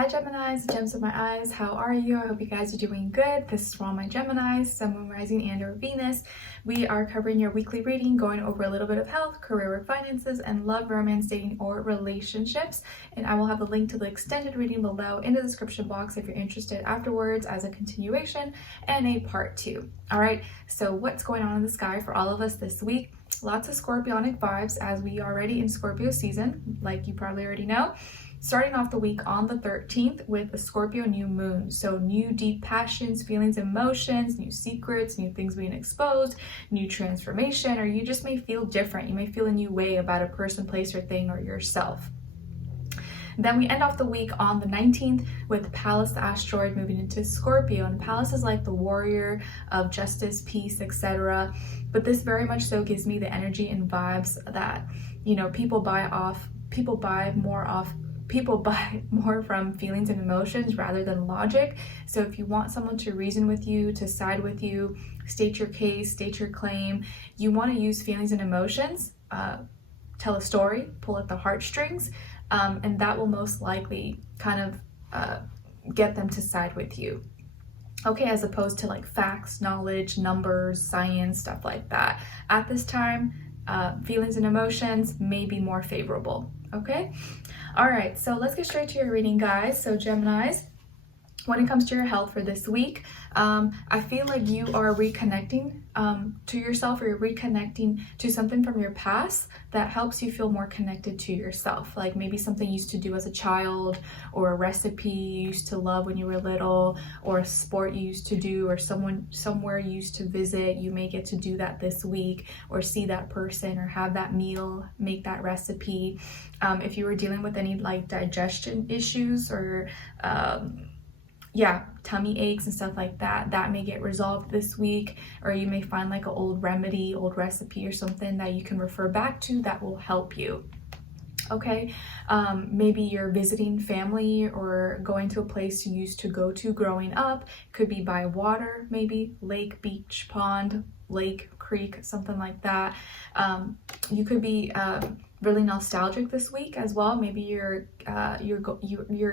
Hi Geminis, gems of my eyes, how are you? I hope you guys are doing good. This is for all my Geminis, Sun, Moon, Rising, and or Venus. We are covering your weekly reading, going over a little bit of health, career or finances, and love, romance, dating, or relationships. And I will have a link to the extended reading below in the description box if you're interested afterwards as a continuation and a part 2. All right, so what's going on in the sky for all of us this week? Lots of scorpionic vibes as we are already in Scorpio season, like you probably already know. Starting off the week on the 13th with a Scorpio new moon. So new deep passions, feelings, emotions, new secrets, new things being exposed, new transformation, or you just may feel different. You may feel a new way about a person, place, or thing, or yourself. Then we end off the week on the 19th with Pallas, the asteroid, moving into Scorpio. And Pallas is like the warrior of justice, peace, etc. But this very much so gives me the energy and vibes that, you know, people buy more from feelings and emotions rather than logic. So if you want someone to reason with you, to side with you, state your case, state your claim, you want to use feelings and emotions, tell a story, pull at the heartstrings, and that will most likely kind of get them to side with you. Okay, as opposed to like facts, knowledge, numbers, science, stuff like that. At this time, feelings and emotions may be more favorable. Okay, all right, so let's get straight to your reading, guys. So Geminis, when it comes to your health for this week, I feel like you are reconnecting to yourself, or you're reconnecting to something from your past that helps you feel more connected to yourself. Like maybe something you used to do as a child, or a recipe you used to love when you were little, or a sport you used to do, or somewhere you used to visit. You may get to do that this week, or see that person, or have that meal, make that recipe. If you were dealing with any like digestion issues, or tummy aches and stuff like that, that may get resolved this week, or you may find like an old remedy, old recipe or something that you can refer back to that will help you. Okay, maybe you're visiting family or going to a place you used to go to growing up. Could be by water, maybe lake, beach, pond, lake, creek, something like that. You could be really nostalgic this week as well. Maybe you're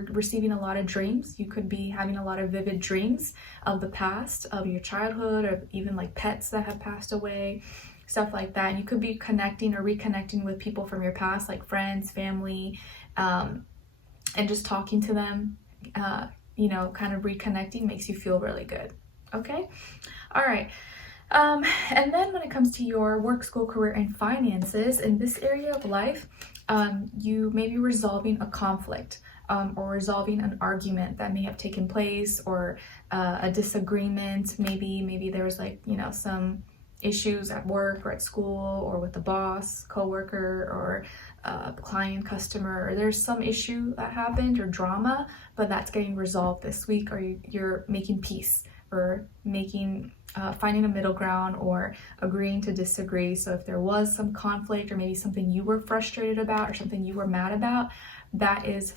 receiving a lot of dreams. You could be having a lot of vivid dreams of the past, of your childhood, or even like pets that have passed away, stuff like that. And you could be connecting or reconnecting with people from your past, like friends, family, and just talking to them, you know, kind of reconnecting makes you feel really good. Okay, all right. And then when it comes to your work, school, career, and finances, in this area of life, you may be resolving a conflict, or resolving an argument that may have taken place, or a disagreement. Maybe there was like, you know, some issues at work or at school, or with the boss, coworker, or client, customer, or there's some issue that happened, or drama, but that's getting resolved this week, or you're making peace, or finding a middle ground, or agreeing to disagree. So if there was some conflict, or maybe something you were frustrated about, or something you were mad about, that is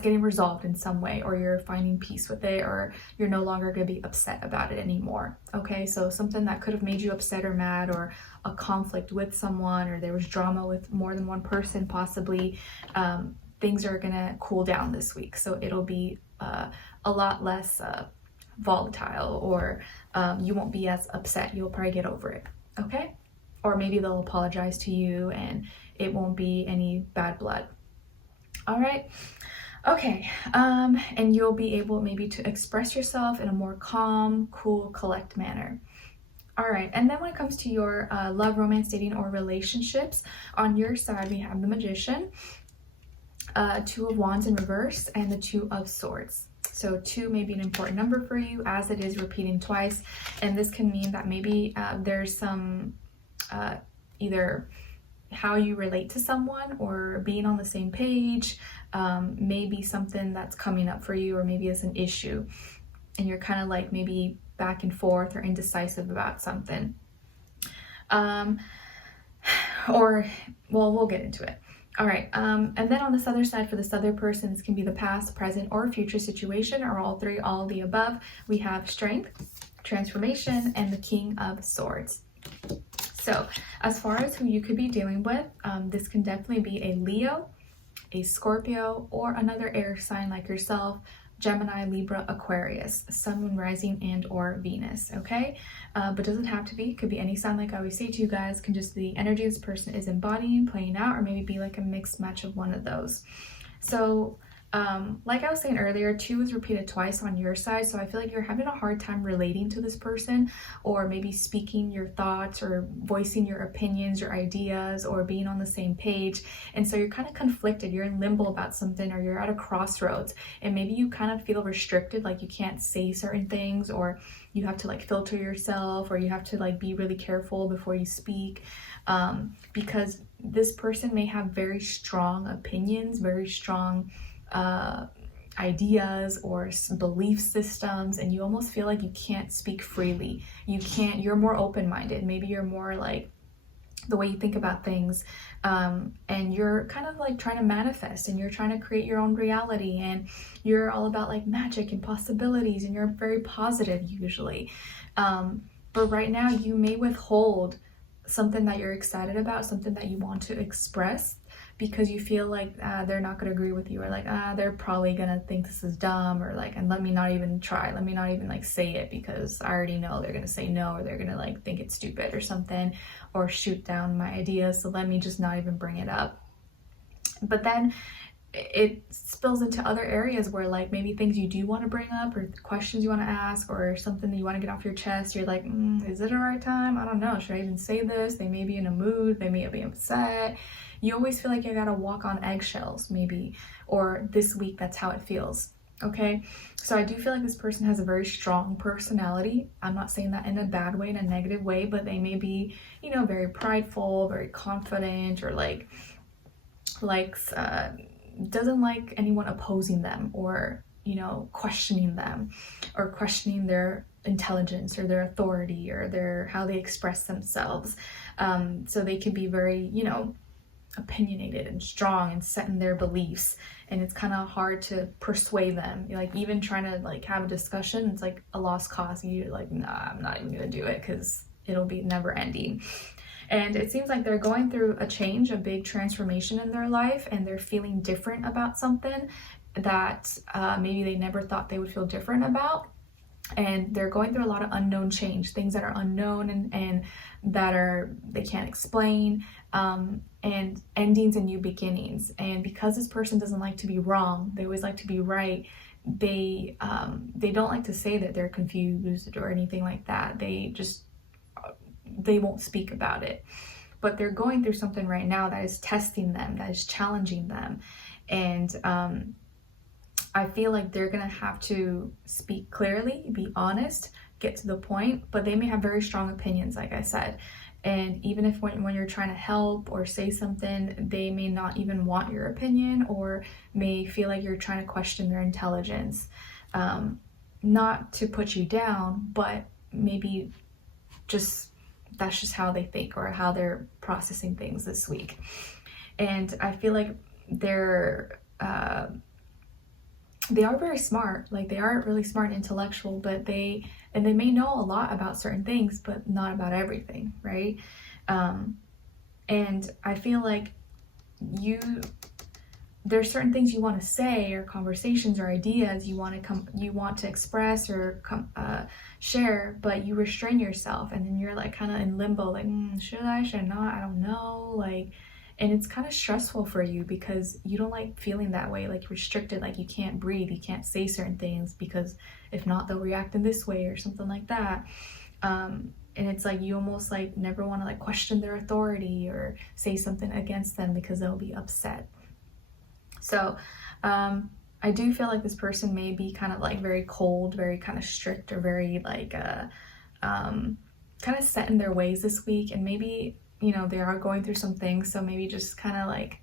getting resolved in some way, or you're finding peace with it, or you're no longer going to be upset about it anymore. Okay, so something that could have made you upset or mad, or a conflict with someone, or there was drama with more than one person possibly, things are going to cool down this week. So it'll be a lot less volatile, or you won't be as upset. You'll probably get over it. Okay, or maybe they'll apologize to you and it won't be any bad blood. All right, okay, and you'll be able maybe to express yourself in a more calm, cool, collect manner. All right, and then when it comes to your love, romance, dating, or relationships, on your side we have the Magician, Two of Wands in reverse, and the Two of Swords. So 2 may be an important number for you, as it is repeating twice, and this can mean that maybe there's some either how you relate to someone, or being on the same page, maybe something that's coming up for you, or maybe it's an issue and you're kind of like maybe back and forth or indecisive about something, or well, we'll get into it. All right, and then on this other side, for this other person, this can be the past, present, or future situation, or all three, all of the above. We have strength, transformation, and the King of Swords. So as far as who you could be dealing with, this can definitely be a Leo, a Scorpio, or another air sign like yourself, Gemini, Libra, Aquarius, Sun, Moon, Rising, and or Venus, okay? But doesn't have to be. Could be any sign, like I always say to you guys. Can just be the energy this person is embodying, playing out, or maybe be like a mixed match of one of those. So like I was saying earlier, 2 is repeated twice on your side, so I feel like you're having a hard time relating to this person, or maybe speaking your thoughts or voicing your opinions, your ideas, or being on the same page. And so you're kind of conflicted, you're in limbo about something, or you're at a crossroads, and maybe you kind of feel restricted, like you can't say certain things, or you have to like filter yourself, or you have to like be really careful before you speak, because this person may have very strong opinions, very strong ideas or belief systems, and you almost feel like you can't speak freely. You're more open-minded. Maybe you're more like the way you think about things, and you're kind of like trying to manifest, and you're trying to create your own reality, and you're all about like magic and possibilities, and you're very positive usually. But right now you may withhold something that you're excited about, something that you want to express, because you feel like they're not going to agree with you, or like they're probably going to think this is dumb, or like, and let me not even try, let me not even like say it, because I already know they're going to say no, or they're going to like think it's stupid or something, or shoot down my ideas, so let me just not even bring it up. But then it spills into other areas where like maybe things you do want to bring up, or questions you want to ask, or something that you want to get off your chest. You're like, is it the right time? I don't know, should I even say this? They may be in a mood, they may be upset. You always feel like you gotta walk on eggshells, maybe, or this week that's how it feels. Okay, so I do feel like this person has a very strong personality. I'm not saying that in a bad way, in a negative way, but they may be, you know, very prideful, very confident, or like doesn't like anyone opposing them, or, you know, questioning them, or questioning their intelligence, or their authority, or their how they express themselves. So they can be very, you know, opinionated and strong and set in their beliefs, and it's kind of hard to persuade them. You're like, even trying to like have a discussion, it's like a lost cause. You're like, nah, I'm not even gonna do it, because it'll be never ending. And it seems like they're going through a change, a big transformation in their life, and they're feeling different about something that maybe they never thought they would feel different about. And they're going through a lot of unknown change, things that are unknown, and that are they can't explain, and endings and new beginnings. And because this person doesn't like to be wrong, they always like to be right. They don't like to say that they're confused or anything like that. They won't speak about it. But they're going through something right now that is testing them, that is challenging them, and I feel like they're gonna have to speak clearly, be honest, get to the point, but they may have very strong opinions, like I said. And even if when you're trying to help or say something, they may not even want your opinion, or may feel like you're trying to question their intelligence. Not to put you down, but maybe just that's just how they think, or how they're processing things this week. And I feel like they are very smart, like they are really smart and intellectual, but they may know a lot about certain things, but not about everything, right? And I feel like there's certain things you want to say, or conversations or ideas you want to express or share, but you restrain yourself, and then you're like kind of in limbo, like should I not, I don't know, like. And it's kind of stressful for you, because you don't like feeling that way, like restricted, like you can't breathe, you can't say certain things, because if not, they'll react in this way or something like that. And it's like you almost like never want to like question their authority or say something against them, because they'll be upset. So I do feel like this person may be kind of like very cold, very kind of strict, or very like kind of set in their ways this week. And maybe, you know, they are going through some things, so maybe just kind of like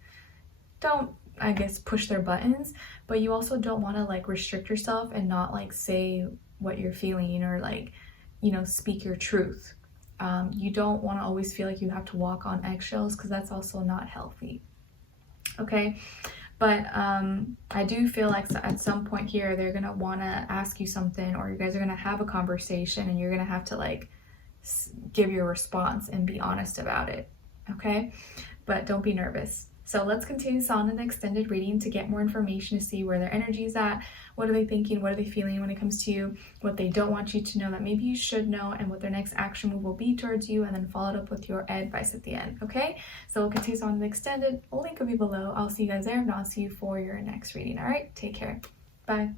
don't, I guess, push their buttons, but you also don't want to like restrict yourself and not like say what you're feeling, or like, you know, speak your truth. You don't want to always feel like you have to walk on eggshells, because that's also not healthy. Okay, but I do feel like at some point here they're gonna want to ask you something, or you guys are gonna have a conversation, and you're gonna have to like give your response and be honest about it. Okay, but don't be nervous. So let's continue on an extended reading to get more information, to see where their energy is at, what are they thinking, what are they feeling when it comes to you, what they don't want you to know that maybe you should know, and what their next action move will be towards you, and then follow it up with your advice at the end, okay? So we'll continue on the extended. The link will be below. I'll see you guys there, and I'll see you for your next reading, all right? Take care. Bye.